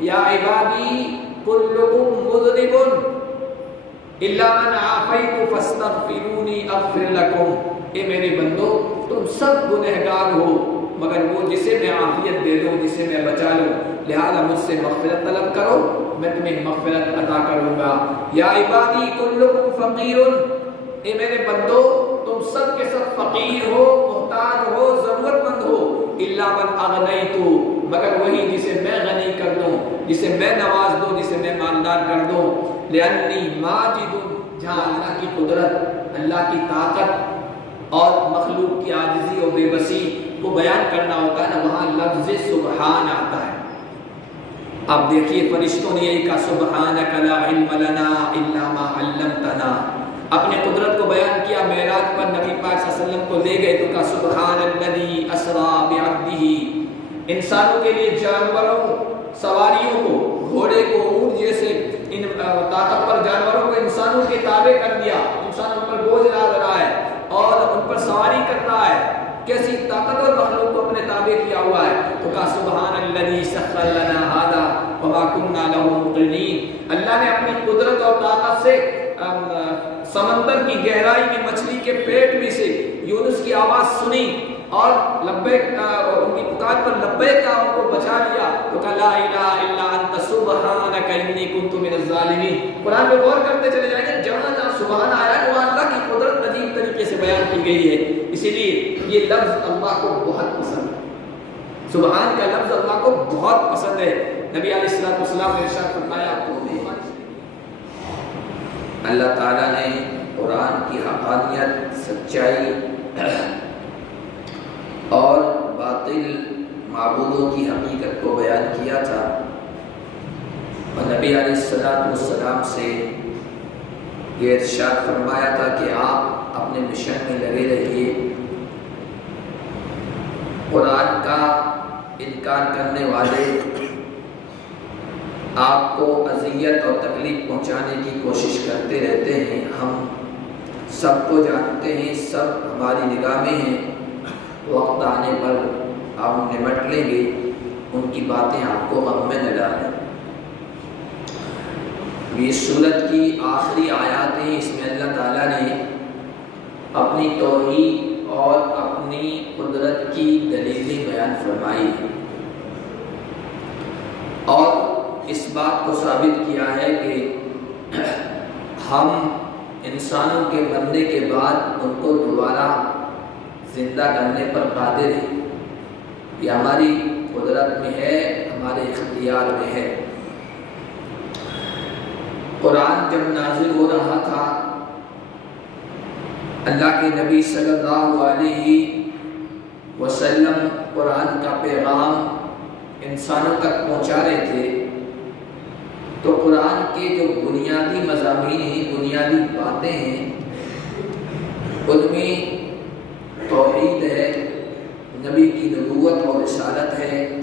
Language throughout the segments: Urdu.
یا عبادی کلکم مذنب الا من عافیت فاستغفرونی اغفر لکم، اے میرے بندو تم سب گنہگار ہو مگر وہ جسے میں عافیت دے دوں، جسے میں بچا لوں، لہذا مجھ سے مغفرت طلب کرو، میں تمہیں مغفرت عطا کروں گا۔ یا عبادی کلکم فقیر، اے میرے بندو تم سب کے سب فقیر ہو، محتاج ہو، ضرورت مند ہو، الا من اغنیت، مگر وہی جسے میں غنی کر دوں، جسے میں نواز دوں، جسے میں مالدار کر دوں۔ لانی ماجد، جہاں اللہ کی قدرت، اللہ کی طاقت اور مخلوق کی عاجزی اور بے بسی کو بیان کرنا ہوتا ہے نا، وہاں لفظ سبحان آتا ہے۔ اب دیکھیے فرشتوں نے یہی کہا سبحانک لا علم لنا الا ما علمتنا، اپنے قدرت کو بیان کیا۔ معراج پر نبی پاک صلی اللہ علیہ وسلم کو لے گئے تو کہا سبحان الذی اسری بعبدہ، انسانوں کے لیے جانوروں سواریوں کو، گھوڑے کو، اونٹ جیسے ان طاقتور جانوروں کو انسانوں کے تابع کر دیا، انسانوں پر بوجھ ڈال رہا ہے اور ان پر سواری کر رہا ہے، کیسی طاقتور مخلوق کو اپنے تابع کیا ہوا ہے۔ تو کہا سبحان الذی سخر لنا ھذا وما كنا له مقرنین، اللہ نے اپنی قدرت اور طاقت سے سمندر کی گہرائی میں مچھلی کے پیٹ میں سے یونس کی آواز سنی اور لبیک ان کی پکار پر لبیک کہا، ان کو بچا لیا۔ تو کہا لا الہ الا انت سبحانک انی کنت من الظالمین۔ قرآن میں غور کرتے چلے جائیں گے، جہاں جہاں سبحان آیا ہے وہاں اللہ کی قدرت عجیب طریقے سے بیان کی گئی ہے، اسی لیے یہ لفظ اللہ کو بہت پسند ہے، سبحان کا لفظ اللہ کو بہت پسند ہے۔ نبی علیہ السلام نے ارشاد فرمایا آپ کو اللہ تعالیٰ نے قرآن کی حقانیت، سچائی اور باطل معبودوں کی حقیقت کو بیان کیا تھا، اور نبی علیہ السلام سے یہ ارشاد فرمایا تھا کہ آپ اپنے مشن میں لگے رہیے، قرآن کا انکار کرنے والے آپ کو اذیت اور تکلیف پہنچانے کی کوشش کرتے رہتے ہیں، ہم سب کو جانتے ہیں، سب ہماری نگاہ میں ہیں، وقت آنے پر ہم نمٹ لیں گے، ان کی باتیں آپ کو غم میں نہ ڈالیں۔ یہ سورت کی آخری آیات ہیں، اس میں اللہ تعالیٰ نے اپنی توحید اور اپنی قدرت کی دلیلیں بیان فرمائی ہیں اور اس بات کو ثابت کیا ہے کہ ہم انسانوں کے مرنے کے بعد ان کو دوبارہ زندہ کرنے پر قادر ہیں، یہ ہماری قدرت میں ہے، ہمارے اختیار میں ہے۔ قرآن جب نازل ہو رہا تھا، اللہ کے نبی صلی اللہ علیہ وسلم قرآن کا پیغام انسانوں تک پہنچا رہے تھے، تو قرآن کے جو بنیادی مضامین ہیں، بنیادی باتیں ہیں، ان میں توحید ہے، نبی کی نبوت اور رسالت ہے،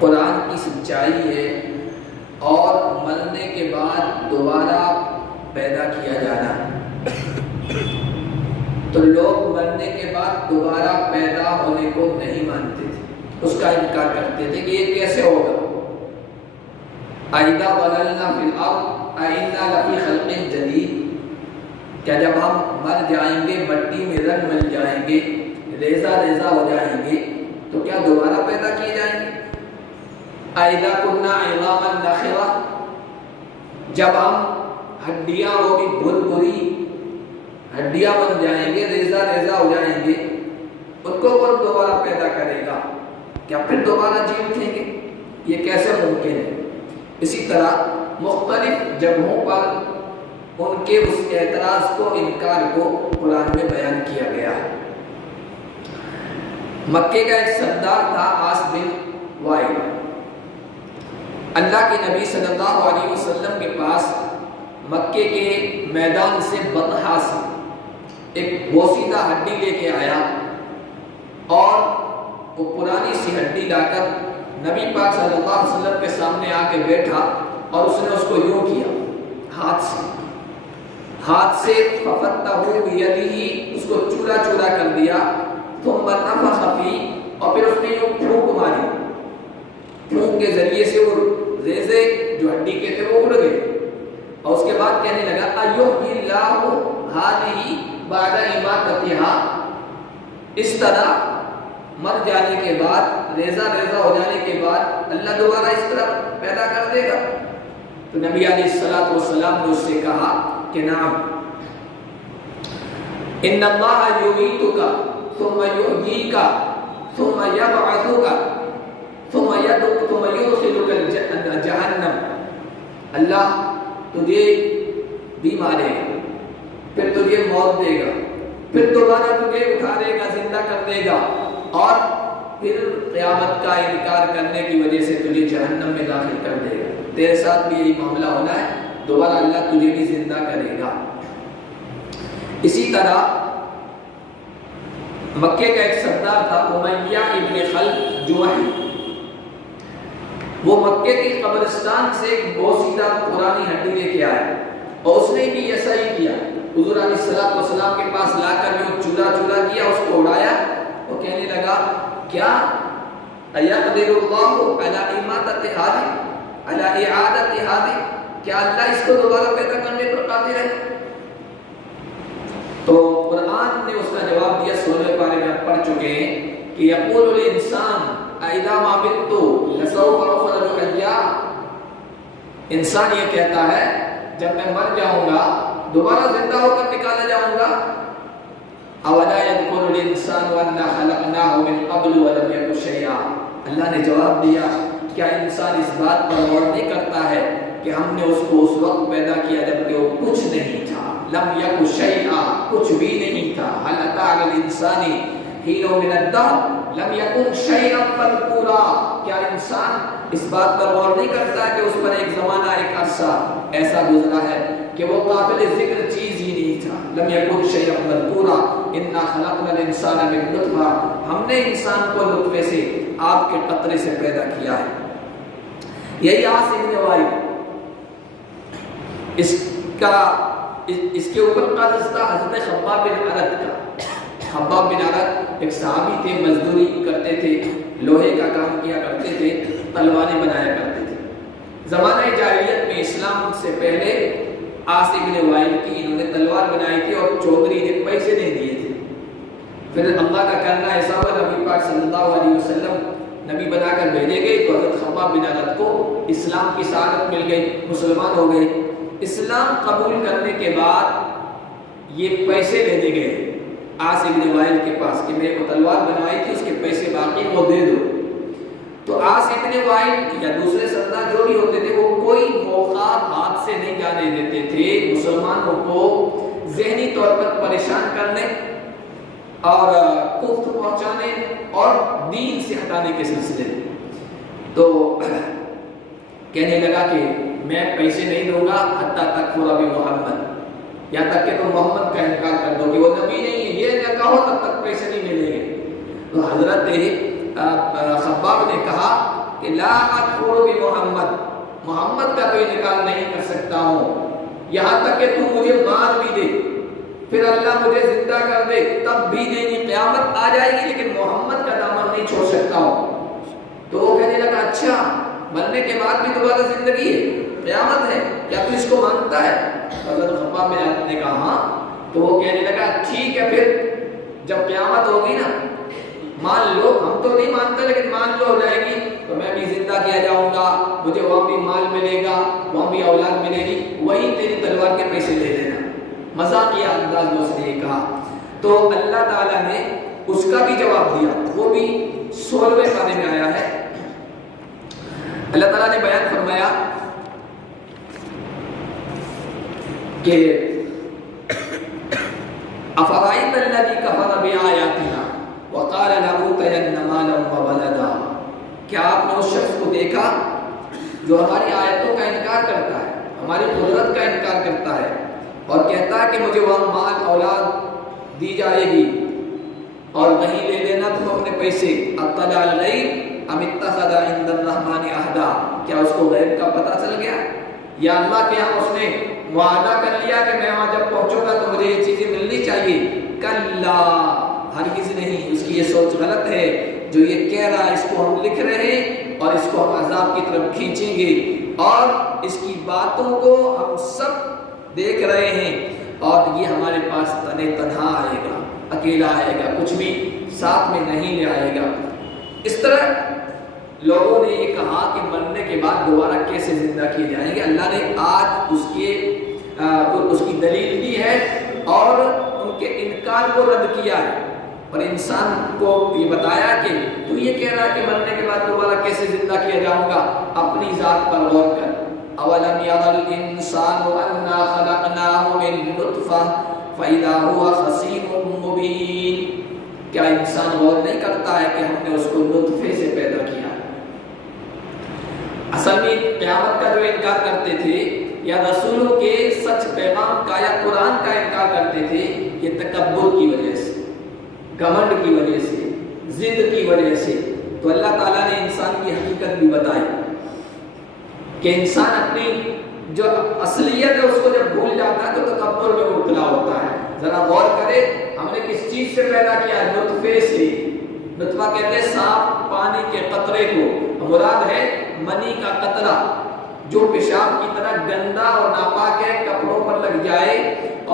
قرآن کی سچائی ہے اور مرنے کے بعد دوبارہ پیدا کیا جانا ہے۔ تو لوگ مرنے کے بعد دوبارہ پیدا ہونے کو نہیں مانتے تھے، اس کا انکار کرتے تھے کہ یہ کیسے ہوگا۔ اَإِذَا ضَلَلْنَا فِي الْأَرْضِ أَإِنَّا لَفِي خَلْقٍ جَدِيدٍ، کیا جب ہم مر جائیں گے، مٹی میں رنگ مل جائیں گے، ریزہ ریزہ ہو جائیں گے، تو کیا دوبارہ پیدا کیے جائیں گے؟ اَإِذَا كُنَّا عِظَامًا نَخِرَةً، جب ہم ہڈیاں وہ بھی بھری ہڈیاں بن جائیں گے، ریزہ ریزہ ہو جائیں گے، ان کو کون دوبارہ پیدا کرے گا؟ کیا پھر دوبارہ جی اٹھیں گے؟ یہ کیسے ممکن ہے؟ اسی طرح مختلف جگہوں پر ان کے اس اعتراض کو، انکار کو قرآن میں بیان کیا گیا ہے۔ مکے کا ایک سردار تھا عاص بن وائل، اللہ کے نبی صلی اللہ علیہ وسلم کے پاس مکے کے میدان سے بطحا سے ایک بوسیدہ ہڈی لے کے آیا اور وہ پرانی سی ہڈی لا کر نبی پاک صلی اللہ علیہ وسلم کے سامنے آ کے بیٹھا اور اس نے اس کو یوں کیا ہاتھ سے ففتحہ بیدہ، اس کو چورا چورا کر دیا، ثم نفخ فیہ، اور پھر اس نے یوں پھونک ماری، پھونک کے ذریعے سے جو ہڈی کے تھے وہ اڑ گئے، اور اس کے بعد کہنے لگا ایحیی اللہ ھذہ بعد اماتتھا، اس طرح مر جانے کے بعد، ریزہ ریزہ ہو جانے کے بعد اللہ دوبارہ اس طرح پیدا کر دے گا؟ تو نبی علیہ الصلوۃ والسلام نے اس سے کہا کہ نعم، ان اللہ یمیتک ثم یحییک ثم یبعثک ثم یدخلک جہنم، اللہ تجھے بھی مارے گا، پھر تجھے موت دے گا، پھر دوبارہ تجھے اٹھا دے گا، زندہ کر دے گا، اور پھر قیامت کا انکار کرنے کی وجہ سے تجھے جہنم میں داخل کر دے گا۔ تیرے ساتھ بھی یہی معاملہ ہونا ہے، دوبارہ اللہ تجھے بھی زندہ کرے گا۔ اسی طرح مکے کا ایک سردار تھا امیہ ابن خلف جوہی، وہ مکے کی قبرستان سے ایک بوسیدہ پرانی ہڈی لے کے آیا، اور اس نے بھی ایسا ہی کیا، حضور علیہ الصلوۃ والسلام کے پاس لا کر جو چولہا کیا، اس کو اڑایا، وہ کہنے لگا کیا ایقدر اللہ علی اماتۃ ھذہ علی اعادۃ ھذہ، کیا اللہ اس کو دوبارہ پیدا کرنے پر قادر ہے؟ تو قرآن نے اس کا جواب دیا، 16ویں پارے میں آپ پڑھ چکے ہیں کہ یقول الانسان اذا ما مت لسوف اخرج حیا، انسان یہ کہتا ہے جب میں مر جاؤں گا دوبارہ زندہ ہو کر نکالا جاؤں گا۔ اولا یذکر الانسان انا خلقناه من قبل ولم یک شیئا، اللہ نے جواب دیا کیا انسان اس بات پر غور نہیں کرتا ہے کہ ہم نے اس کو اس وقت پیدا کیا جب کہ وہ کچھ نہیں تھا، لم یک شیئا، کچھ بھی نہیں تھا، هل اتى على الانسان حین من الدهر لم یکن شیئا مذکورا، کیا انسان اس بات پر غور نہیں کرتا کہ اس پر ایک زمانہ، ایک عرصہ ایسا گزرا ہے کہ وہ قابل ذکر چیز ہی نہیں تھا، لم یکن شیئا مذکورا، انا خلقنا الانسان من نطفہ، ہم نے انسان کو نطفے سے، آب کے قطرے سے پیدا کیا ہے۔ یہی عاصم بن وائل، اس کے اوپر قرض تھا حضرت خباب بن عرد کا۔ خباب بن عرد ایک صحابی تھے، مزدوری کرتے تھے، لوہے کا کام کیا کرتے تھے، تلواریں بنایا کرتے تھے۔ زمانہ جاہلیت میں اسلام سے پہلے عاصم بن وائل کی انہوں نے تلوار بنائی تھی اور چودھری نے پیسے نہیں دیے تھے۔ پھر اللہ کا کرنا ایسا ہوا، نبی پاک صلی اللہ علیہ وسلم نبی بنا کر بھیجے گئے تو حضرت خباب بن عرد کو اسلام کی سعادت مل گئی، مسلمان ہو گئے۔ اسلام قبول کرنے کے بعد یہ پیسے لینے گئے عاصم بن وائل کے پاس کہ میں وہ تلوار بنوائی تھی، اس کے پیسے باقی وہ دے دو۔ تو عاصم بن وائل یا دوسرے سردار جو بھی ہوتے تھے وہ کوئی موقع ہاتھ سے نہیں جانے دیتے تھے مسلمانوں کو ذہنی طور پر پریشان کرنے اور کفر پہنچانے اور دین سے ہٹانے کے سلسلے میں۔ تو کہنے لگا کہ میں پیسے نہیں دوں گا حتیٰ تکفر بمحمد، یہاں تک کہ تم محمد کا انکار کر دو کہ وہ نبی نہیں ہے، یہ نہ کہو تب تک پیسے نہیں ملیں گے۔ تو حضرت خباب نے کہا کہ لا اکفر بمحمد، محمد کا تو انکار نہیں کر سکتا ہوں، یہاں تک کہ تم مجھے مار بھی دے، پھر اللہ مجھے زندہ کر دے تب بھی نہیں، قیامت آ جائے گی لیکن محمد کا دامن نہیں چھوڑ سکتا ہوں۔ تو وہ کہنے لگا اچھا مرنے کے بعد بھی دوبارہ زندگی ہے، قیامت ہے، کیا تو اس کو مانتا ہے؟ حضرت خباب بن عرد نے کہا ہاں۔ تو وہ کہنے لگا ٹھیک ہے، پھر جب قیامت ہوگی نا مان لو، ہم تو نہیں مانتے لیکن مان لو ہو جائے گی تو میں بھی زندہ کیا جاؤں گا، مجھے وہاں بھی مال ملے گا، وہاں بھی اولاد ملے گی، وہی تیری تلوار کے پیسے لے لینا۔ مذاقیہ انداز میں اس نے یہ کہا۔ تو اللہ تعالیٰ نے اس کا بھی جواب دیا، وہ بھی 16ویں پارے میں آیا ہے۔ اللہ تعالیٰ نے بیان فرمایا کہ افرائیت الذی کفر بآیاتنا وقال لأوتین مالا وولدا، کیا آپ نے اس شخص کو دیکھا جو ہماری آیتوں کا انکار کرتا ہے، ہماری قدرت کا انکار کرتا ہے اور کہتا ہے کہ مجھے وہاں مال اولاد دی جائے گی اور وہیں لے لینا تم اپنے پیسے۔ اطلع الغیب ام اتخذ عند الرحمن عہدا، کیا اس کو غیب کا پتہ چل گیا یا اللہ کے ہاں اس نے معاہدہ کر لیا کہ میں وہاں جب پہنچوں گا تو مجھے یہ چیزیں ملنی چاہیے؟ کلا ہرگز نہیں، اس کی یہ سوچ غلط ہے، جو یہ کہہ رہا ہے اس کو ہم لکھ رہے ہیں اور اس کو ہم عذاب کی طرف کھینچیں گے، اور اس کی باتوں کو ہم سب دیکھ رہے ہیں، اور یہ ہمارے پاس تنہا آئے گا، اکیلا آئے گا، کچھ بھی ساتھ میں نہیں لے آئے گا۔ اس طرح لوگوں نے یہ کہا کہ مرنے کے بعد دوبارہ کیسے زندہ کیے جائیں گے۔ اللہ نے آج اس کی دلیل دی ہے اور ان کے انکار کو رد کیا ہے، اور انسان کو یہ بتایا کہ تو یہ کہہ رہا ہے کہ مرنے کے بعد دوبارہ کیسے زندہ کیا جاؤں گا، اپنی ذات پر غور کر۔ اولم یری الانسان انا خلقناه من نطفہ فاذا هو خصیم مبین، کیا انسان غور نہیں کرتا ہے کہ ہم نے اس کو نطفے سے پیدا کیا؟ اصل میں قیامت کا جو انکار کرتے تھے یا رسولوں کے سچ پیغام کا یا قرآن کا انکار کرتے تھے، یہ تکبر کی وجہ سے، گھمنڈ کی وجہ سے، ضد کی وجہ سے۔ تو اللہ تعالیٰ نے انسان کی حقیقت بھی بتائی کہ انسان اپنی جو اصلیت ہے اس کو جب بھول جاتا ہے تو تکبر میں مبتلا ہوتا ہے۔ ذرا غور کرے، ہم نے کس چیز سے پیدا کیا؟ نطفے سے۔ نطفہ کہتے ہیں صاف پانی کے قطرے کو، مراد ہے منی کا قطرہ جو پیشاب کی طرح گندا اور ناپاک ہے، کپڑوں پر لگ جائے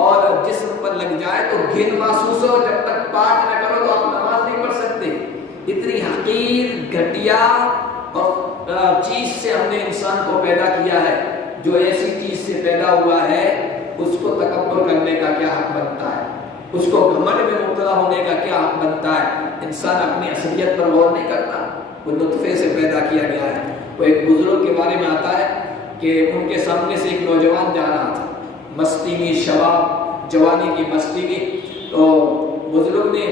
اور جسم پر لگ جائے تو گھن محسوس ہو، جب تک پاک نہ کرو تو آپ نماز نہیں پڑھ سکتے۔ اتنی حقیر گھٹیا اور چیز سے ہم نے انسان کو پیدا کیا ہے، جو ایسی چیز سے پیدا ہوا ہے اس کو تکبر کرنے کا کیا حق بنتا ہے، اس کو گھمنڈ میں مبتلا ہونے کا کیا حق بنتا ہے؟ انسان اپنی اصلیت پر غور نہیں کرتا، وہ نطفے سے پیدا کیا گیا ہے۔ وہ ایک بزرگ کے بارے میں آتا ہے کہ ان کے سامنے سے ایک نوجوان جا رہا تھا، مستی میں، شباب جوانی کی مستی میں، تو بزرگ نے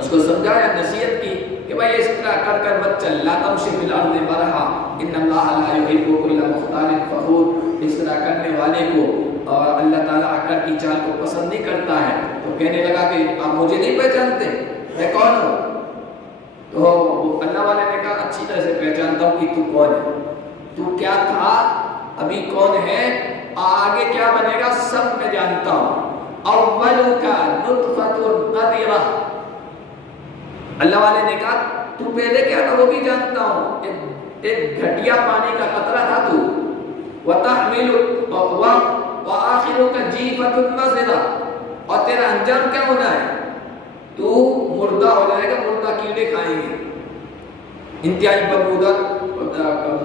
اس کو سمجھایا، نصیحت کی کہ بھائی اس طرح کر کر مت چل، لا تمشی فی الارض مرحا ان اللہ لا یحب کل مختال فخور، اس طرح کرنے والے کو اور اللہ تعالیٰ عقل کی چال کو پسند نہیں کرتا ہے۔ تو کہنے لگا کہ آپ مجھے نہیں پہچانتے، میں کون ہوں؟ تو اللہ والے نے کہا اچھی طرح سے پہچانتا ہوں کہ تو کون ہے، تو کیا تھا، ابھی کون ہے، آگے کیا بنے گا، سب میں جانتا ہوں۔ اولک نطفۃ قذرہ، اللہ والے نے کہا تو پہلے کیا تھا وہ بھی جانتا ہوں، ایک گھٹیا پانی کا قطرہ تھا تو، وتحمل وآخرک جیفۃ مضغہ، اور تیرا انجام کیا ہونا ہے، تو مردہ ہو جائے گا، مردہ کیڑے کھائیں گے، انتہائی بدبودار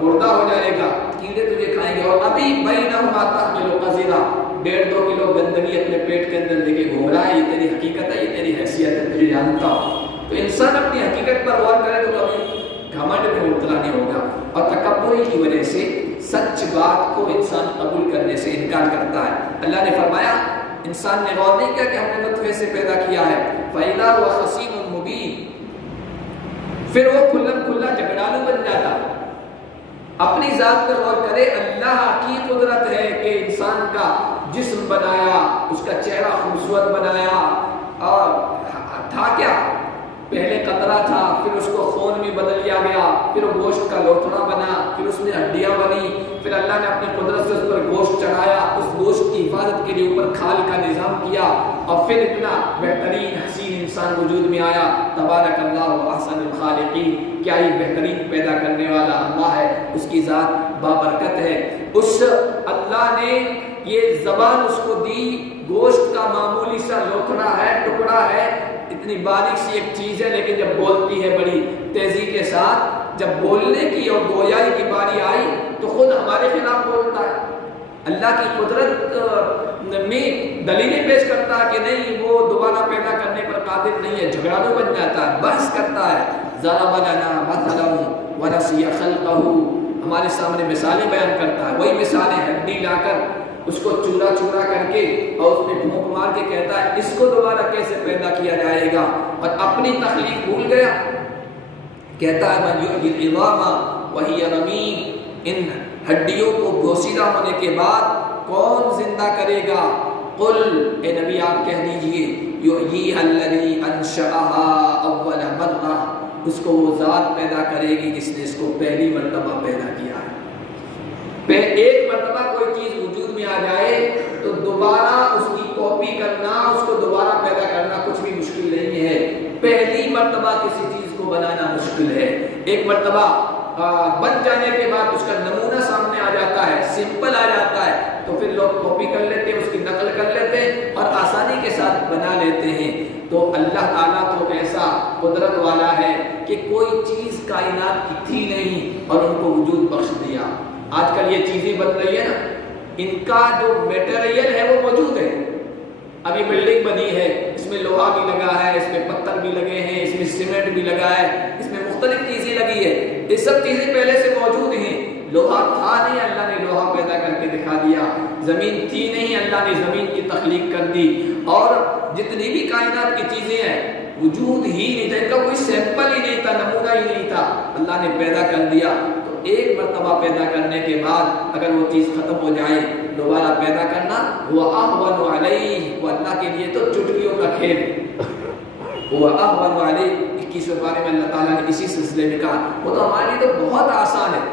مردہ ہو جائے گا، کیڑے تجھے کھائیں گے، اور ابھی بینہما تحمل قذرہ، 1.5-2 کلو گندگی اپنے پیٹ کے اندر لے کے گھوم رہا ہے، یہ تیری حقیقت ہے، یہ تیری حیثیت ہے، تجھے جانتا ہوں۔ تو انسان اپنی حقیقت پر غور کرے تو کبھی گھمنڈ میں مبتلا نہیں ہوگا، اور تکبر کی وجہ سے سچ بات کو انسان قبول کرنے سے انکار کرتا ہے۔ اللہ نے فرمایا انسان نے غور نہیں کیا کہ ہم نے نطفے سے پیدا کیا ہے، فَإِذَا هُوَ خَصِيمٌ مُبِينٌ، پھر وہ کھلا جھگڑالو بن جاتا۔ اپنی ذات پر غور کرے، اللہ کی قدرت ہے کہ انسان کا جسم بنایا، اس کا چہرہ خوبصورت بنایا، اور تھا کیا، پہلے قطرہ تھا، پھر اس کو خون میں بدل دیا گیا، پھر وہ گوشت کا لوتھڑا بنا، پھر اس میں ہڈیاں بنی، پھر اللہ نے اپنی قدرت سے اس پر گوشت چڑھایا، اس گوشت کی حفاظت کے لیے اوپر کھال کا نظام کیا، اور پھر اتنا بہترین حسین انسان وجود میں آیا۔ تبارک اللہ احسن الخالقین، کیا ہی بہترین پیدا کرنے والا اللہ ہے، اس کی ذات بابرکت ہے۔ اس اللہ نے یہ زبان اس کو دی، گوشت کا معمولی سا لوتھڑا ہے، ٹکڑا ہے، اتنی باریک سی ایک چیز ہے، لیکن جب بولتی ہے بڑی تیزی کے ساتھ، جب بولنے کی اور گویائی کی باری آئی تو خود ہمارے خلاف بولتا ہے۔ اللہ کی قدرت میں دلیلیں پیش کرتا ہے کہ نہیں، وہ دوبارہ پیدا کرنے پر قادر نہیں ہے، جھگڑالو بن جاتا ہے، بحث کرتا ہے۔ ضرب لنا مثلا ونسی خلقہ، ہمارے سامنے مثالیں بیان کرتا ہے، وہی مثالیں ہڈی لا کر اس کو چورا چورا کر کے اور اس میں پھونک مار کے کہتا ہے اس کو دوبارہ کیسے پیدا کیا جائے گا، اور اپنی تخلیق بھول گیا۔ کہتا ہے من یحیی العظام وہی رمیم، ان ہڈیوں کو بوسیدہ ہونے کے بعد کون زندہ کرے گا؟ قل، اے نبی آپ کہہ دیجئے، یحییھا الذی انشأھا اول مرہ، اس کو وہ ذات پیدا کرے گی جس نے اس کو پہلی مرتبہ پیدا کیا ہے۔ ایک مرتبہ کوئی چیز وجود میں آ جائے تو دوبارہ اس کی کاپی کرنا، اس کو دوبارہ پیدا کرنا کچھ بھی مشکل نہیں پہلی مرتبہ کسی چیز کو بنانا مشکل ہے، ایک مرتبہ بن جانے کے بعد اس کا نمونہ سامنے آ جاتا ہے، سمپل آ جاتا ہے، تو پھر لوگ کاپی کر لیتے ہیں، اس کی نقل کر لیتے ہیں اور آسانی کے ساتھ بنا لیتے ہیں۔ تو اللہ تعالیٰ تو ایسا قدرت والا ہے کہ کوئی چیز کائنات کی تھی نہیں اور ان کو وجود بخش دیا۔ آج کل یہ چیزیں بن رہی ہے نا، ان کا جو میٹیریل ہے وہ موجود ہے۔ ابھی بلڈنگ بنی ہے، اس میں لوہا بھی لگا ہے، اس میں پتھر بھی لگے ہیں، اس میں سیمنٹ بھی لگا ہے، اس میں مختلف چیزیں لگی ہے، یہ سب چیزیں پہلے سے موجود ہیں۔ لوہا تھا نہیں، اللہ نے لوہا پیدا کر کے دکھا دیا۔ زمین تھی نہیں، اللہ نے زمین کی تخلیق کر دی۔ اور جتنی بھی کائنات کی چیزیں ہیں وجود ہی نہیں تھا، ان کا کوئی سیمپل ہی نہیں تھا، نمونہ ہی نہیں تھا، اللہ نے پیدا کر دیا۔ تو ایک مرتبہ پیدا کرنے کے بعد اگر وہ چیز ختم ہو جائے، دوبارہ پیدا کرنا وہ احون علیہ، وہ اللہ کے لیے تو چٹکیوں کا کھیل ہے۔ وہ احون علیہ 21ویں پارے میں اللہ تعالیٰ نے اسی سلسلے میں کہا، وہ تو ہمارے لیے تو بہت آسان ہے۔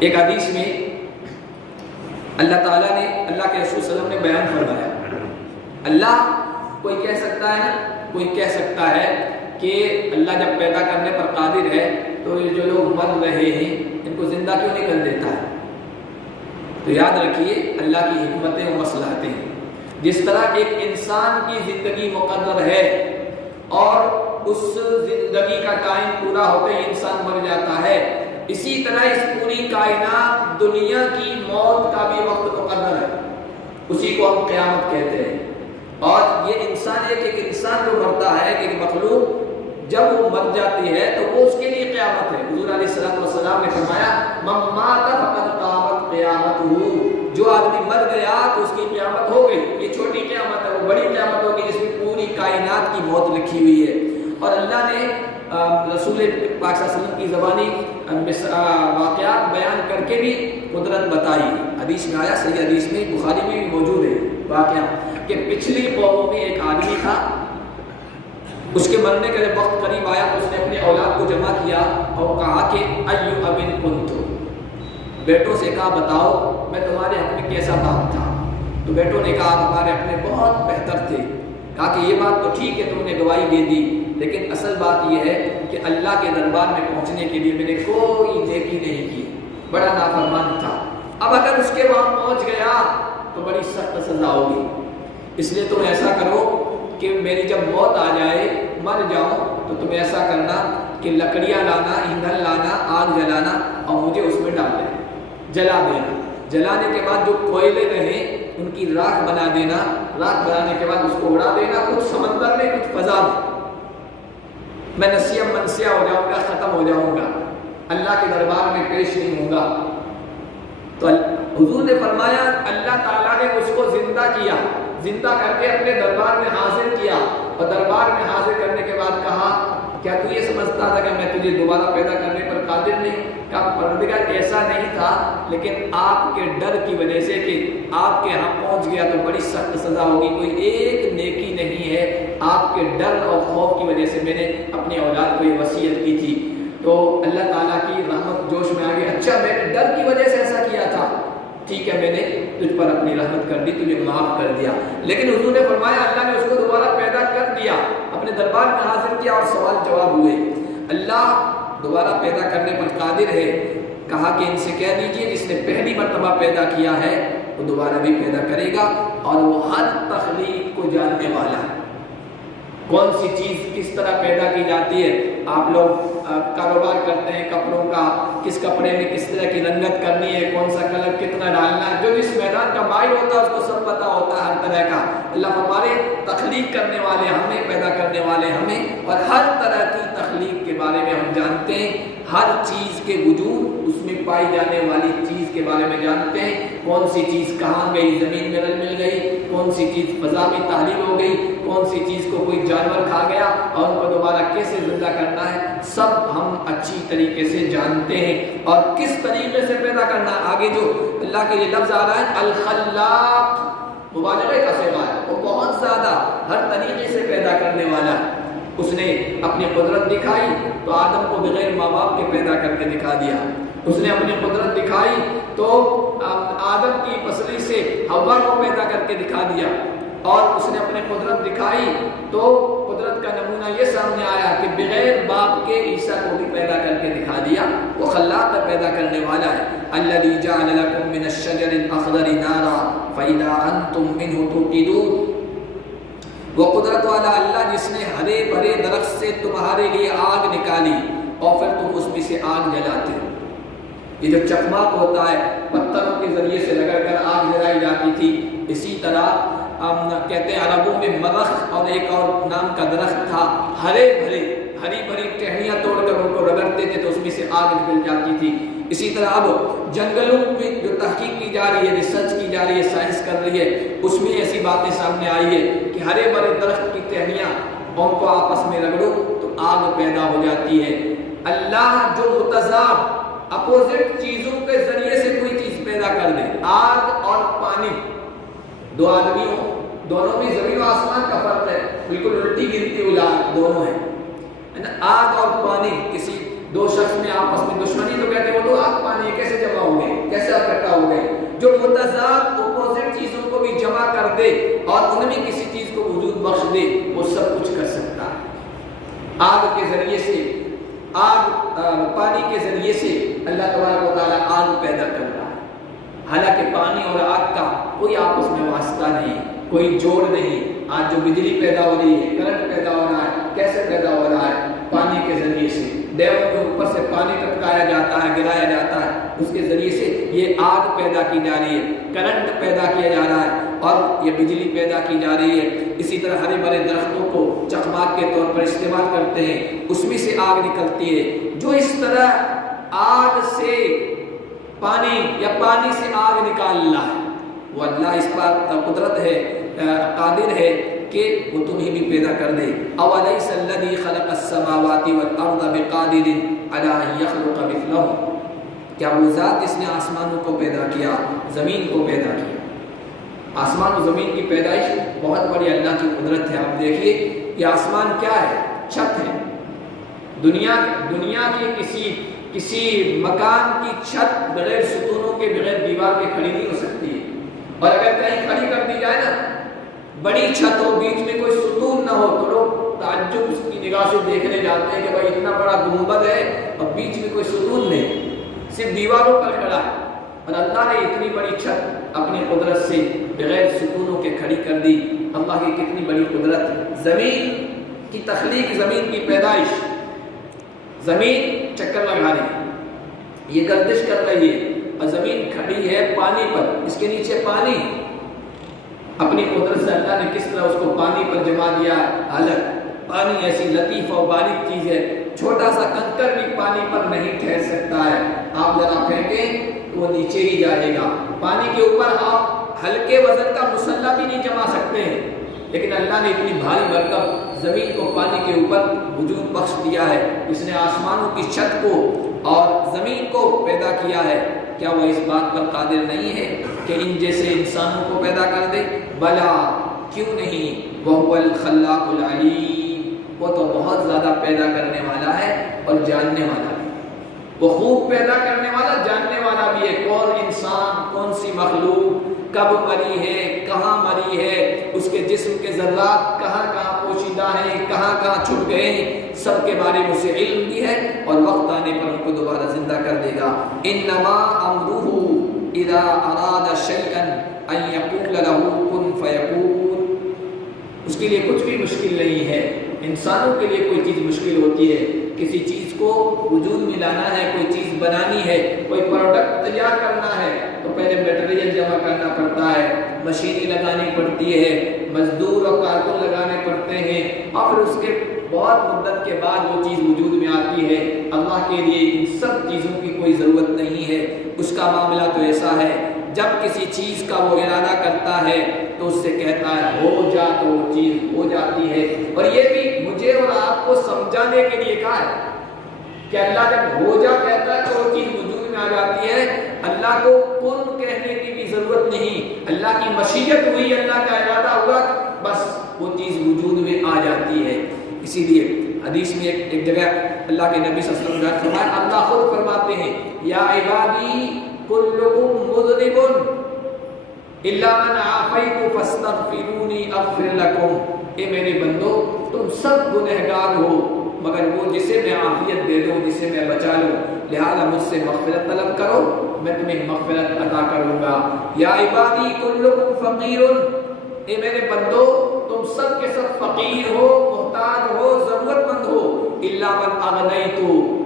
ایک حدیث میں اللہ تعالیٰ نے، اللہ کے رسول صلی اللہ علیہ وسلم نے بیان فرمایا، اللہ کوئی کہہ سکتا ہے نا، کوئی کہہ سکتا ہے کہ اللہ جب پیدا کرنے پر قادر ہے تو یہ جو لوگ مر رہے ہیں ان کو زندہ کیوں نہیں کر دیتا ہے؟ تو یاد رکھیے اللہ کی حکمتیں و مصلحتیں، جس طرح ایک انسان کی زندگی مقرر ہے اور اس زندگی کا ٹائم پورا ہوتے ہی انسان مر جاتا ہے، اسی طرح اس پوری کائنات دنیا کی موت کا بھی وقت مقرر ہے، اسی کو ہم قیامت کہتے ہیں۔ اور یہ انسان ایک انسان جو مرتا ہے، ایک مخلوق جب وہ مر جاتی ہے تو وہ اس کے لیے قیامت ہے۔ حضور علیہ الصلوۃ والسلام نے فرمایا من مات فقد قامت قیامتہ، جو آدمی مر گیا تو اس کی قیامت ہو گئی۔ یہ چھوٹی قیامت ہے، وہ بڑی قیامت ہوگی جس میں پوری کائنات کی موت لکھی ہوئی ہے۔ اور اللہ نے رسول پاک صلی اللہ علیہ وسلم کی زبانی واقعات بیان کر کے بھی قدرت بتائی۔ حدیث میں آیا، صحیح حدیث میں، بخاری میں بھی موجود ہے واقعہ کہ پچھلی قوموں میں ایک آدمی تھا، اس کے مرنے کا جب وقت قریب آیا تو اس نے اپنے اولاد کو جمع کیا اور کہا کہ ایو ابن کنت، بیٹوں سے کہا بتاؤ میں تمہارے حق میں کیسا باپ تھا؟ تو بیٹوں نے کہا ہمارے حق میں بہت بہتر تھے۔ کہا کہ یہ بات تو ٹھیک ہے، تم نے گواہی دے دی، لیکن اصل بات یہ ہے کہ اللہ کے دربار میں پہنچنے کے لیے میں نے کوئی نیکی نہیں کی، بڑا نافرمان تھا۔ اب اگر اس کے وہاں پہنچ گیا تو بڑی سخت سزا ہوگی، اس لیے تم ایسا کرو کہ میری جب موت آ جائے، مر جاؤں، تو تم ایسا کرنا کہ لکڑیاں لانا، ایندھن لانا، آگ جلانا اور مجھے اس میں ڈال دینا، جلا دینا۔ جلانے کے بعد جو کوئلے رہیں ان کی راکھ بنا دینا، راکھ بنانے کے بعد اس کو اڑا دینا، کچھ سمندر میں کچھ فضا میں، میں نسیہ منسیہ ہو جاؤں گا، ختم ہو جاؤں گا، اللہ کے دربار میں پیش نہیں ہوں گا۔ تو حضور نے فرمایا اللہ تعالیٰ نے اس کو زندہ کیا، زندہ کر کے اپنے دربار میں حاضر کیا، اور دربار میں حاضر کرنے کے بعد کہا کیا تو یہ سمجھتا تھا کہ میں تجھے دوبارہ پیدا کرنے پر قادر نہیں؟ کہا پروردگار ایسا نہیں تھا، لیکن آپ کے ڈر کی وجہ سے کہ آپ کے ہاں پہنچ گیا تو بڑی سخت سزا ہوگی، کوئی ایک نیکی نہیں ہے، آپ کے ڈر اور خوف کی وجہ سے میں نے اپنی اولاد کو یہ وصیت کی تھی۔ تو اللہ تعالیٰ کی رحمت جوش میں آ گئی، اچھا میں نے ڈر کی وجہ سے ایسا کیا تھا، ٹھیک ہے میں نے تجھ پر اپنی رحمت کر دی، تجھے معاف کر دیا۔ لیکن حضور نے فرمایا اللہ نے اس کو دوبارہ پیدا کر دیا، اپنے دربار میں حاضر کیا اور سوال جواب ہوئے۔ اللہ دوبارہ پیدا کرنے پر قادر ہے، کہا کہ ان سے کہہ دیجئے جس نے پہلی مرتبہ پیدا کیا ہے وہ دوبارہ بھی پیدا کرے گا، اور وہ ہر تخلیق کو جاننے والا ہے۔ کون سی چیز کس طرح پیدا کی جاتی ہے؟ آپ لوگ کاروبار کرتے ہیں کپڑوں کا، کس کپڑے میں کس طرح کی رنگت کرنی ہے، کون سا کلر کتنا ڈالنا ہے، جو اس میدان کا ماہر ہوتا ہے اس کو سب پتہ ہوتا ہے ہر طرح کا۔ اللہ ہمارے تخلیق کرنے والے ہمیں، پیدا کرنے والے ہمیں، اور ہر طرح کی تخلیق کے بارے میں ہم جانتے ہیں، ہر چیز کے وجود، اس میں پائی جانے والی چیز کے بارے میں جانتے ہیں، کون سی چیز کہاں گئی، زمین میں مل گئی، کون سی چیز فضا میں تحلیل ہو گئی، کون سی چیز کو کوئی جانور کھا گیا اور ان کو دوبارہ کیسے زندہ کرنا ہے، سب ہم اچھی طریقے سے جانتے ہیں۔ اور کس طریقے سے پیدا کرنا، آگے جو اللہ کے یہ لفظ آ رہا ہے الخلاق، مبالغے کا صیغہ ہے، وہ بہت زیادہ ہر طریقے سے پیدا کرنے والا ہے۔ اس نے اپنی قدرت دکھائی تو آدم کو بغیر ماں باپ کے پیدا کر کے دکھا دیا، اس نے اپنی قدرت دکھائی تو آدم کی پسلی سے حوا کو پیدا کر کے دکھا دیا، اور اس نے اپنے قدرت دکھائی تو قدرت کا نمونہ یہ سامنے آیا کہ بغیر باپ کے عیسیٰ کو بھی پیدا کر کے دکھا دیا. وہ خلاق کا پیدا کرنے والا ہے. الذی جعل لکم من الشجر الاخضر نارا فاذا انتم منه توقدون. وہ قدرت والا اللہ جس نے ہرے بھرے درخت سے تمہارے لیے آگ نکالی اور پھر تم اس میں سے آگ جلاتے ہو. یہ جو چکماک ہوتا ہے پتھروں کے ذریعے سے رگڑ کر آگ جلائی جاتی تھی، اسی طرح کہتے ہیں عربوں میں مرخ اور ایک اور نام کا درخت تھا، ہرے ہری بھری ٹہنیاں توڑ کر ان کو رگڑتے تھے تو اس میں سے آگ نکل جاتی تھی. اسی طرح اب جنگلوں میں جو تحقیق کی جا رہی ہے، ریسرچ کی جا رہی ہے، سائنس کر رہی ہے، اس میں ایسی باتیں سامنے آئی ہے کہ ہرے بھرے درخت کی ٹہنیاں ان کو آپس میں رگڑو تو آگ پیدا ہو جاتی ہے. اللہ جو متضاد اپوزٹ چیزوں کے ذریعے سے کوئی چیز پیدا کر دے، آگ اور پانی، دو آدمی ہوں، دونوں میں زمین و آسمان کا فرق ہے، بالکل الٹی گرتی اولاد دونوں ہیں. آگ اور پانی، کسی دو شخص میں آپس میں دشمنی تو کہتے ہیں وہ تو آگ پانی کیسے جمع ہو گئے، کیسے اکٹھا ہو گئے. جو متضاد اپوزٹ چیزوں کو بھی جمع کر دے اور ان میں کسی چیز کو وجود بخش دے، وہ سب کچھ کر سکتا ہے. آگ کے ذریعے سے، پانی کے ذریعے سے اللہ تبارک و تعالیٰ آگ پیدا کر رہا ہے. حالانکہ پانی اور آگ کا کوئی آپس میں واسطہ نہیں، کوئی جوڑ نہیں. آج جو بجلی پیدا ہو رہی ہے، کرنٹ پیدا ہو رہا ہے، کیسے پیدا ہو رہا ہے؟ پانی کے ذریعے سے. دیووں کے اوپر سے پانی ٹپکایا جاتا ہے، گرایا جاتا ہے، اس کے ذریعے سے یہ آگ پیدا کی جا رہی ہے، کرنٹ پیدا کیا جا رہا ہے اور یہ بجلی پیدا کی جا رہی ہے. اسی طرح ہرے بھرے درختوں کو چکماک کے طور پر استعمال کرتے ہیں، اس میں سے آگ نکلتی ہے. جو اس طرح آگ سے پانی یا پانی سے آگ نکال رہا ہے، وہ اللہ اس پر قدرت ہے، قادر ہے کہ وہ تمہیں بھی پیدا کر دے. اولیس الذی خلق السماوات والارض بقادر علی ان یخلق مثلهم. کیا وہ ذات جس نے آسمانوں کو پیدا کیا، زمین کو پیدا کیا؟ آسمان و زمین کی پیدائش بہت بڑی اللہ کی قدرت ہے. آپ دیکھیے یہ آسمان کیا ہے؟ چھت ہے. دنیا کی کسی مکان کی چھت بغیر ستونوں کے، بغیر دیوار کے کھڑی نہیں ہو سکتی ہے. اور اگر کہیں کھڑی کر دی جائے نا، بڑی چھت ہو، بیچ میں کوئی ستون نہ ہو، تو لوگ تعجب اس کی نگاہ سے دیکھنے جاتے ہیں کہ بھائی اتنا بڑا گنبد ہے اور بیچ میں کوئی ستون نہیں، صرف دیواروں پر کھڑا ہے. اور اللہ نے اتنی بڑی چھت اپنی قدرت سے بغیر ستونوں کے کھڑی کر دی. اللہ کی کتنی بڑی قدرت. زمین کی تخلیق، زمین کی پیدائش. زمین چکر لگا رہی ہے، یہ گردش کر رہی ہے اور زمین کھڑی ہے پانی پر، اس کے نیچے پانی. اپنی قدرت سے اللہ نے کس طرح اس کو پانی پر جما دیا ہے. حالت پانی ایسی لطیف اور باریک چیز ہے، چھوٹا سا کنکر بھی پانی پر نہیں ٹھہر سکتا ہے. آپ ذرا پھینکیں تو وہ نیچے ہی جائے گا. پانی کے اوپر آپ ہلکے وزن کا مسلح بھی نہیں جما سکتے ہیں، لیکن اللہ نے اتنی بھاری بھرکم زمین کو پانی کے اوپر وجود بخش دیا ہے. اس نے آسمانوں کی چھت کو اور زمین کو پیدا کیا ہے. کیا وہ اس بات پر قادر نہیں ہے کہ ان جیسے انسانوں کو پیدا کر دے؟ بلا، کیوں نہیں. وَهُوَ الْخَلَّاقُ الْعَلِيمُ. وہ تو بہت زیادہ پیدا کرنے والا ہے اور جاننے والا بھی. وہ خوب پیدا کرنے والا، جاننے والا بھی ہے. کون انسان، کون سی مخلوق کب مری ہے، کہاں مری ہے، اس کے جسم کے ذرات کہاں کہاں پوشیدہ ہیں، کہاں کہاں چھپ گئے ہیں، سب کے بارے میں اسے علم بھی ہے اور وقت آنے پر ان کو دوبارہ زندہ کر دے گا. انما امرہ اذا اراد شیئا ان یقول له کن فیکون. اس کے لیے کچھ بھی مشکل نہیں ہے. انسانوں کے لیے کوئی چیز مشکل ہوتی ہے. کسی چیز کو وجود میں لانا ہے، کوئی چیز بنانی ہے، کوئی پروڈکٹ تیار کرنا ہے تو پہلے میٹیریل جمع کرنا پڑتا ہے، مشینیں لگانی پڑتی ہے، مزدور اور کارکن لگانے پڑتے ہیں، اور پھر اس کے بہت مدت کے بعد وہ چیز وجود میں آتی ہے. اللہ کے لیے ان سب چیزوں کی کوئی ضرورت نہیں ہے. اس کا معاملہ تو ایسا ہے، جب کسی چیز کا وہ ارادہ کرتا ہے تو اس سے کہتا ہے ہو جا، تو وہ چیز ہو جاتی ہے. اور یہ بھی مجھے اور آپ کو سمجھانے کے لیے کہا ہے کہ اللہ جب ہو جا کہتا ہے تو وہ چیز وجود میں آ جاتی ہے. اللہ کو کن کہنے کی بھی ضرورت نہیں. اللہ کی مشیت ہوئی، اللہ کا ارادہ ہوا، بس وہ چیز وجود میں آ جاتی ہے. اسی لیے حدیث میں ایک جگہ اللہ کے نبی صلی اللہ علیہ وسلم نے فرمایا، اللہ خود فرماتے ہیں یا عبادی کلکم مذنب الا من عافیت فاستغفرونی اغفر لکم، اے میرے بندو تم سب گنہگار ہو مگر وہ جسے میں عافیت دے دوں، جسے میں بچا لوں، لہذا مجھ سے مغفرت طلب کرو، میں تمہیں مغفرت عطا کروں گا۔ یا عبادی کلکم فقیر، اے میرے بندو تم سب کے سب فقیر ہو، محتاج ہو، ضرورت مند ہو، الا من اغنیت،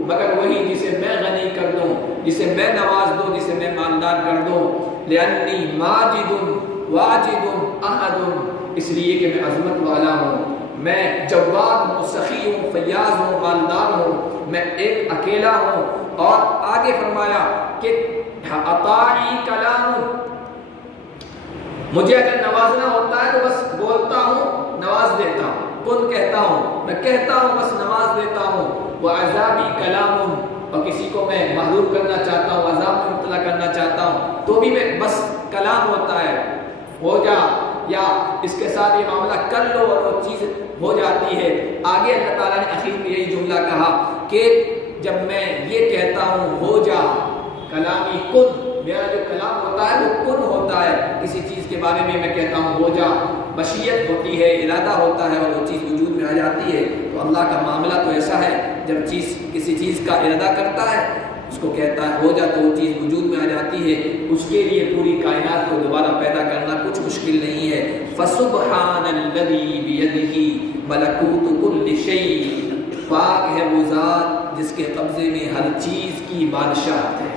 مگر وہی جسے میں غنی کر دوں، جسے میں نواز دوں، جسے میں مالدار کر دوں۔ لأنی ماجد واجد احد، اس لیے کہ میں عظمت والا ہوں، میں جواد ہوں، سخی ہوں، فیاض ہوں، مالدار ہوں، میں ایک اکیلا ہوں۔ اور آگے فرمایا کہ عطائی کلام، مجھے اگر نوازنا ہوتا ہے تو بس بولتا ہوں نواز دیتا ہوں، کن کہتا ہوں، میں کہتا ہوں بس نواز دیتا ہوں۔ وعذابی کلام، اور کسی کو میں محروم کرنا چاہتا ہوں، عذاب میں مبتلا کرنا چاہتا ہوں تو بھی میں بس کلام ہوتا ہے، ہو جا، یا اس کے ساتھ یہ معاملہ کر لو اور وہ چیز ہو جاتی ہے۔ آگے اللہ تعالیٰ نے اخیر میں یہی جملہ کہا کہ جب میں یہ کہتا ہوں ہو جا، کلامی کن، میرا جو کلام ہوتا ہے وہ کن ہوتا ہے، کسی چیز کے بارے میں کہتا ہوں ہو جا، مشیت ہوتی ہے، ارادہ ہوتا ہے اور وہ چیز وجود میں آ جاتی ہے۔ تو اللہ کا معاملہ تو ایسا ہے، جب کسی چیز کا ارادہ کرتا ہے، اس کو کہتا ہے ہو جا تو وہ چیز وجود میں آ جاتی ہے۔ اس کے لیے پوری کائنات کو دوبارہ پیدا کرنا کچھ مشکل نہیں ہے۔ فسبحان الذی بیدہ ملکوت کل شیء، پاک ہے وہ ذات جس کے قبضے میں ہر چیز کی بادشاہت ہے۔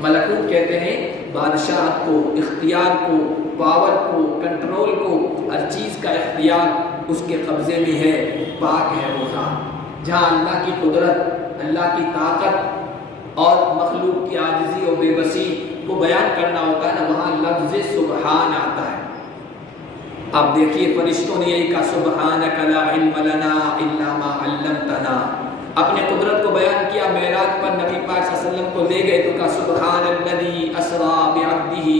ملکوت کہتے ہیں بادشاہت کو، اختیار کو، پاور کو، کنٹرول کو، ہر چیز کا اختیار اس کے قبضے میں ہے۔ پاک ہے وہ ذات، جہاں اللہ کی قدرت، اللہ کی طاقت اور مخلوق کی عاجزی اور بے بسی کو بیان کرنا ہوتا ہے نا، وہاں لفظ سبحان آتا ہے۔ اب دیکھیے فرشتوں نے یہی کہا سبحانک لا علم لنا الا ما علمتنا، اپنے قدرت کو بیان کیا۔ معراج پر نبی پاک صلی اللہ علیہ وسلم کو لے گئے تو کہا سبحان الذی اسری بعبدہ،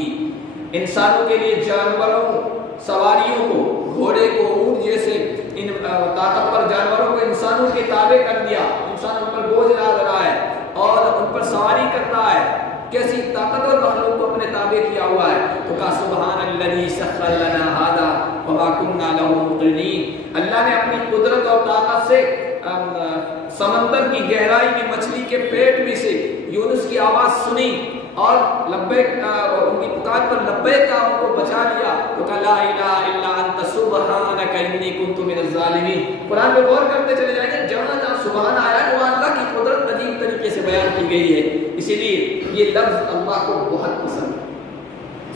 انسانوں کے لیے جانوروں، سواریوں کو، گھوڑے کو، اونٹ جیسے ان طاقتور جانوروں کو انسانوں کے تابع کر دیا، انسانوں پر بوجھ لاد رہا ہے اور ان پر سواری کر رہا ہے، کیسی طاقتور مخلوق کو اپنے تابع کیا ہوا ہے۔ تو کہا سبحان الذی سخر لنا ھذا وما كنا له مقرنین، اللہ نے اپنی قدرت اور طاقت سے سمندر کی گہرائی میں مچھلی کے پیٹ میں سے یونس کی آواز سنی اور لبیک، ان کی پکار پر لبیک کہا، ان کو بچا لیا۔ تو کہا لا الہ الا انت سبحانک انی کنت من الظالمین۔ قرآن میں غور کرتے چلے جائیں گے، جہاں جہاں سبحان آیا ہے وہاں اللہ کی قدرت عجیب طریقے سے بیان کی گئی ہے۔ اسی لیے یہ لفظ اللہ کو بہت پسند ہے،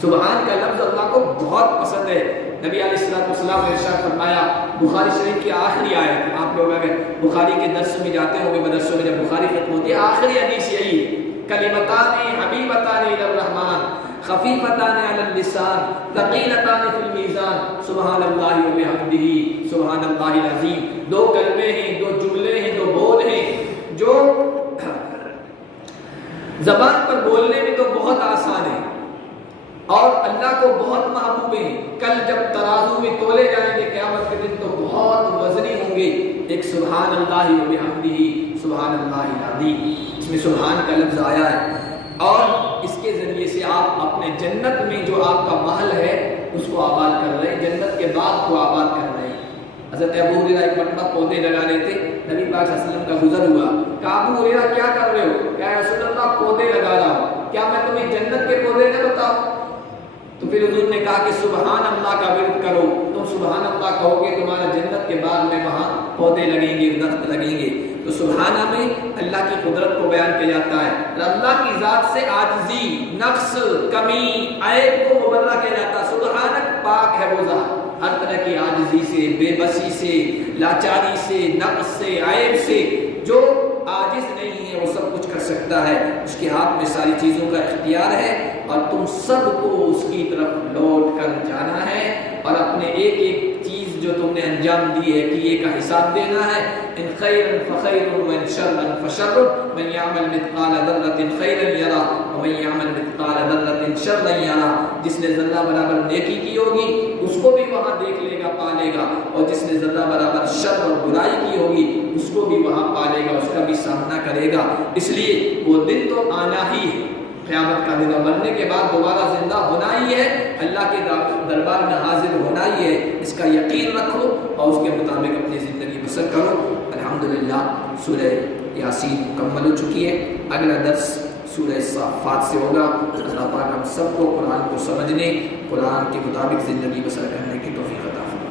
سبحان کا لفظ اللہ کو بہت پسند ہے۔ نبی علیہ الصلوۃ والسلام نے ارشاد فرمایا، بخاری شریف کی آخری آیت، آپ لوگ اگر بخاری کے درس میں جاتے ہوں گے، مدرسوں میں جب بخاری ختم ہوتی ہے آخری حدیث یہی ہے، کلمتان حبیبتان الی الرحمن خفیفتان علی اللسان ثقیلتان فی المیزان سبحان اللہ وبحمدہ سبحان اللہ العظیم۔ دو کلمے ہیں، دو جملے ہیں، دو بول ہیں جو زبان پر بولنے میں تو بہت آسان ہے اور اللہ کو بہت محبوب ہیں، کل جب ترازو میں تولے جائیں گے قیامت کے دن تو بہت وزنی ہوں گے۔ ایک سبحان اللہ وبحمدہ سبحان اللہ العظیم، اس میں سبحان کا لفظ آیا ہے اور اس کے ذریعے سے آپ اپنے جنت میں جو آپ کا محل ہے اس کو آباد کر رہے ہیں، جنت کے باغ کو آباد کر رہے ہیں۔ حضرت ابو ہریرہ ایک مرتبہ پودے لگا رہے تھے، نبی پاک صلی اللہ علیہ وسلم کا گزر ہوا، کہا ابو ہریرہ کیا کر رہے ہو؟ کہا رسول اللہ پودے لگا رہا ہوں، کیا میں تمہیں جنت کے پودے نہ بتاؤں؟ تو پھر حضور نے کہا کہ سبحان اللہ کا ورد کرو، تم سبحان اللہ کہو گے تمہارا جنت کے باغ میں وہاں پودے لگیں گے، درخت لگیں گے۔ تو سبحانہ میں اللہ کی قدرت کو بیان کیا جاتا ہے، اللہ کی ذات سے عاجزی، نقص، کمی، عیب کو مبرہ کیا جاتا ہے۔ سبحانک، پاک ہے وہ ذات ہر طرح کی عاجزی سے، بے بسی سے، لاچاری سے، نقص سے، عیب سے۔ جو عاجز نہیں ہے وہ سب کچھ کر سکتا ہے، اس کے ہاتھ میں ساری چیزوں کا اختیار ہے اور تم سب کو اس کی طرف لوٹ کر جانا ہے اور اپنے ایک ایک چیز جو تم نے انجام دی ہے کہ یہ کا حساب دینا ہے۔ ان خیر فخیر وان شر فشر، من یعمل مثقال ذرۃ خیرا یرہ ومن یعمل مثقال ذرۃ شرا یرہ، جس نے ذرہ برابر نیکی کی ہوگی اس کو بھی وہاں دیکھ لے گا، پا لے گا، اور جس نے ذرہ برابر شر اور برائی کی ہوگی اس کو بھی وہاں پا لے گا، اس کا بھی سامنا کرے گا۔ اس لیے وہ دن تو آنا ہی ہے، قیامت کا دن مرنے کے بعد دوبارہ زندہ ہونا ہی ہے، اللہ کے دربار میں حاضر ہونا ہی ہے، اس کا یقین رکھو اور اس کے مطابق اپنی زندگی بسر کرو۔ الحمدللہ سورہ یاسین مکمل ہو چکی ہے، اگلا درس سورہ صافات سے ہوگا۔ اللہ پاک ہم سب کو قرآن کو سمجھنے، قرآن کے مطابق زندگی بسر کرنے کی توفیق عطا فرمائے۔